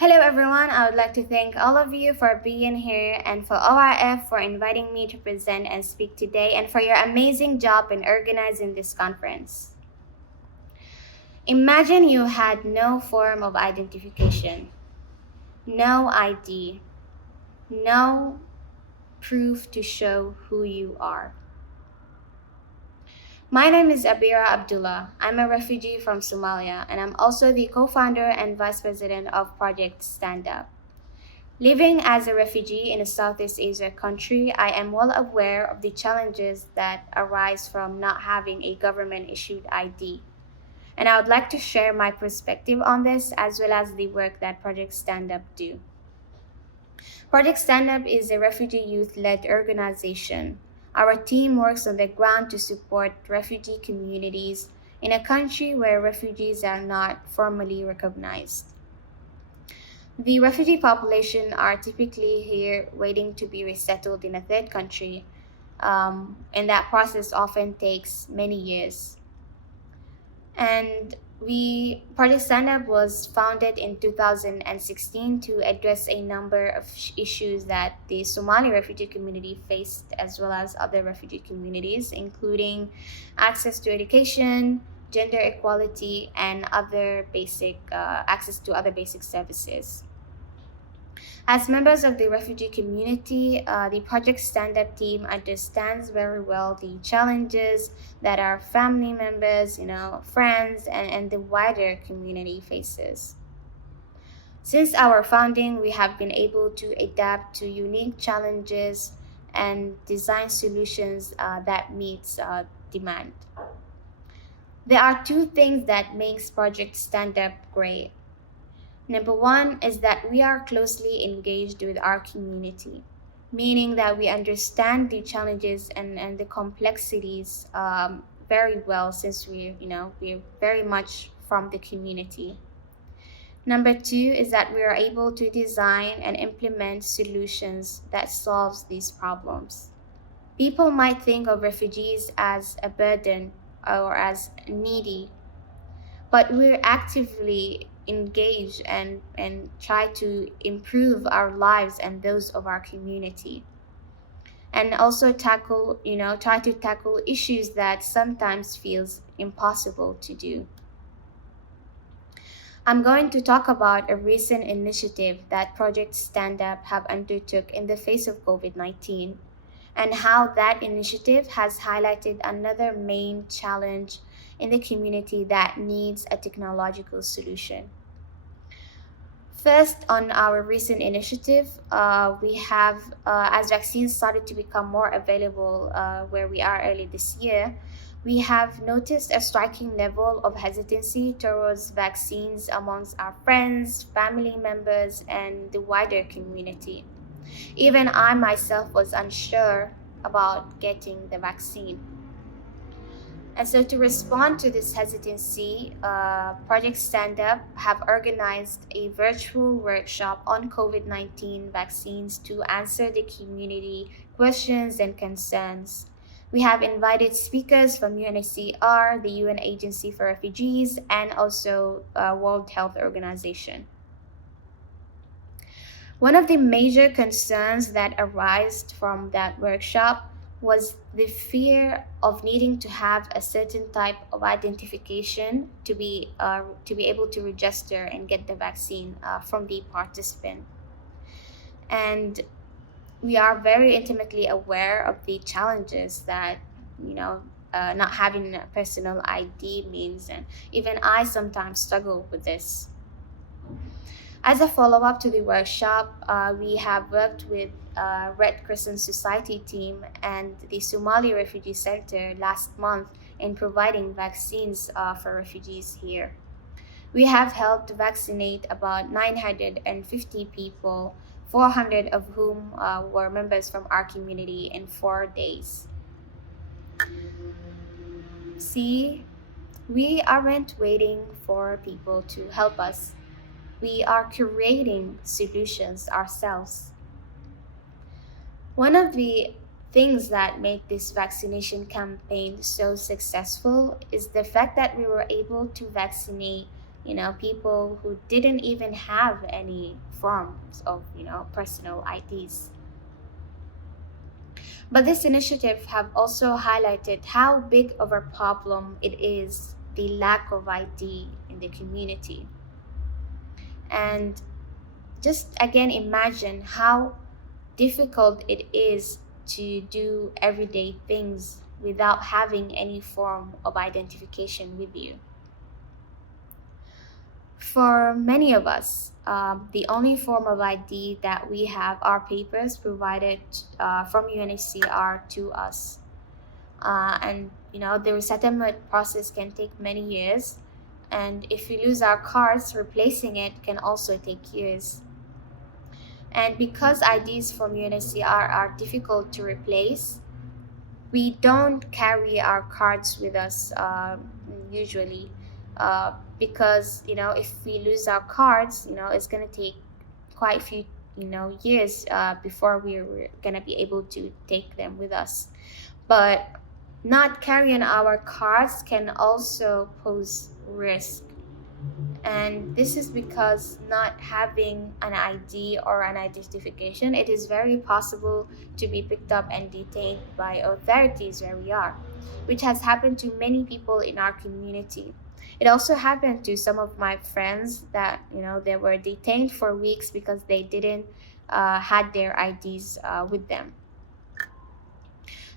Hello everyone, I would like to thank all of you for being here and for ORF for inviting me to present and speak today and for your amazing job in organizing this conference. Imagine you had no form of identification, no ID, no proof to show who you are. My name is Abeera Abdullah. I'm a refugee from Somalia and I'm also the co-founder and vice president of Project Stand Up. Living as a refugee in a Southeast Asia country, I am well aware of the challenges that arise from not having a government issued ID. And I would like to share my perspective on this as well as the work that Project Stand Up do. Project Stand Up is a refugee youth led organization. Our team works on the ground to support refugee communities in a country where refugees are not formally recognized. The refugee population are typically here waiting to be resettled in a third country, and that process often takes many years. And Project Stand Up was founded in 2016 to address a number of issues that the Somali refugee community faced, as well as other refugee communities, including access to education, gender equality, and other basic access to other basic services. As members of the refugee community, the Project Stand Up team understands very well the challenges that our family members, friends, and the wider community faces. Since our founding, we have been able to adapt to unique challenges and design solutions that meets demand. There are two things that makes Project Stand Up great. Number one is that we are closely engaged with our community, meaning that we understand the challenges and the complexities very well since we're very much from the community. Number two is that we are able to design and implement solutions that solves these problems. People might think of refugees as a burden or as needy, but we're actively engaged and try to improve our lives and those of our community, and also try to tackle issues that sometimes feels impossible to do. I'm going to talk about a recent initiative that Project Stand Up have undertook in the face of COVID-19 and how that initiative has highlighted another main challenge in the community that needs a technological solution. First, on our recent initiative, we have, as vaccines started to become more available where we are early this year, we have noticed a striking level of hesitancy towards vaccines amongst our friends, family members, and the wider community. Even I myself was unsure about getting the vaccine. And so, to respond to this hesitancy, Project Stand Up have organized a virtual workshop on COVID-19 vaccines to answer the community questions and concerns. We have invited speakers from UNHCR, the UN Agency for Refugees, and also World Health Organization. One of the major concerns that arose from that workshop was the fear of needing to have a certain type of identification to be able to register and get the vaccine from the participant. And we are very intimately aware of the challenges that not having a personal ID means, and even I sometimes struggle with this. As a follow-up to the workshop, we have worked with Red Crescent Society team and the Somali Refugee Center last month in providing vaccines for refugees here. We have helped vaccinate about 950 people, 400 of whom were members from our community in 4 days. See, we aren't waiting for people to help us. We are creating solutions ourselves. One of the things that made this vaccination campaign so successful is the fact that we were able to vaccinate people who didn't even have any forms of, personal IDs. But this initiative have also highlighted how big of a problem it is, the lack of ID in the community. And just again imagine how difficult it is to do everyday things without having any form of identification with you. For many of us, the only form of ID that we have are papers provided from UNHCR to us. And the resettlement process can take many years. And if we lose our cards, replacing it can also take years. And because IDs from UNHCR are difficult to replace, we don't carry our cards with us usually, because if we lose our cards, it's gonna take quite a few years before we're gonna be able to take them with us. But not carrying our cards can also pose risk. And this is because not having an ID or an identification, it is very possible to be picked up and detained by authorities where we are, which has happened to many people in our community. It also happened to some of my friends that they were detained for weeks because they didn't had their IDs with them.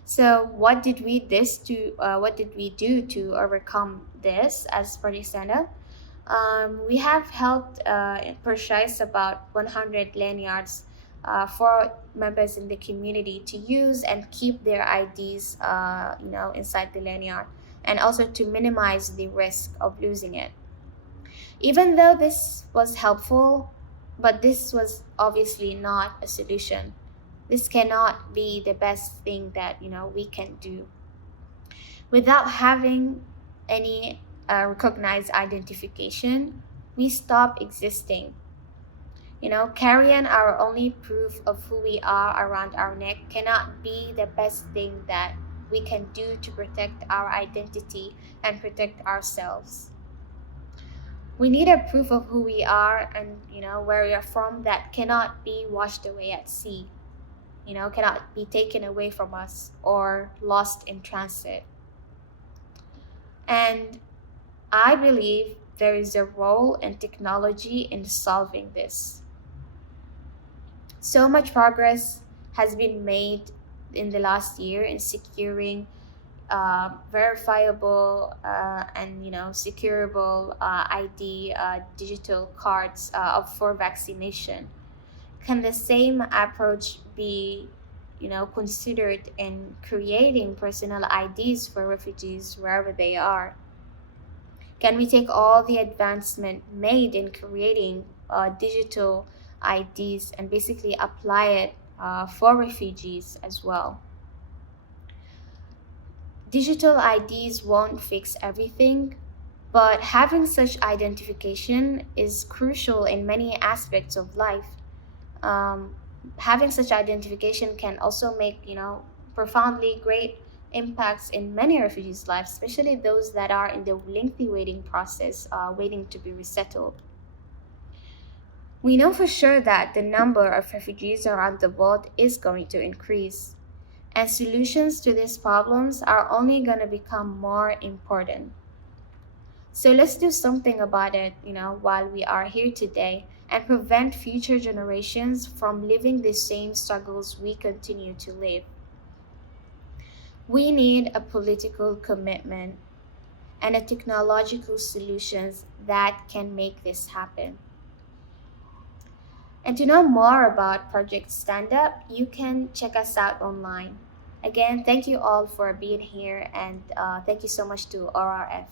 So what did we do to overcome this as Project Stand Up? We have helped purchase about 100 lanyards for members in the community to use and keep their IDs, inside the lanyard, and also to minimize the risk of losing it. Even though this was helpful, but this was obviously not a solution. This cannot be the best thing that we can do. Without having any recognized identification, we stop existing. Carrying our only proof of who we are around our neck cannot be the best thing that we can do to protect our identity and protect ourselves. We need a proof of who we are and where we are from that cannot be washed away at sea, cannot be taken away from us or lost in transit. And I believe there is a role in technology in solving this. So much progress has been made in the last year in securing verifiable and securable ID digital cards for vaccination. Can the same approach be considered in creating personal IDs for refugees wherever they are? Can we take all the advancement made in creating digital IDs and basically apply it for refugees as well? Digital IDs won't fix everything, but having such identification is crucial in many aspects of life. Having such identification can also make profoundly great impacts in many refugees' lives, especially those that are in the lengthy waiting process, waiting to be resettled. We know for sure that the number of refugees around the world is going to increase, and solutions to these problems are only going to become more important. So let's do something about it, while we are here today, and prevent future generations from living the same struggles we continue to live. We need a political commitment and a technological solutions that can make this happen. And to know more about Project Stand Up, you can check us out online. Again, thank you all for being here, and thank you so much to ORF.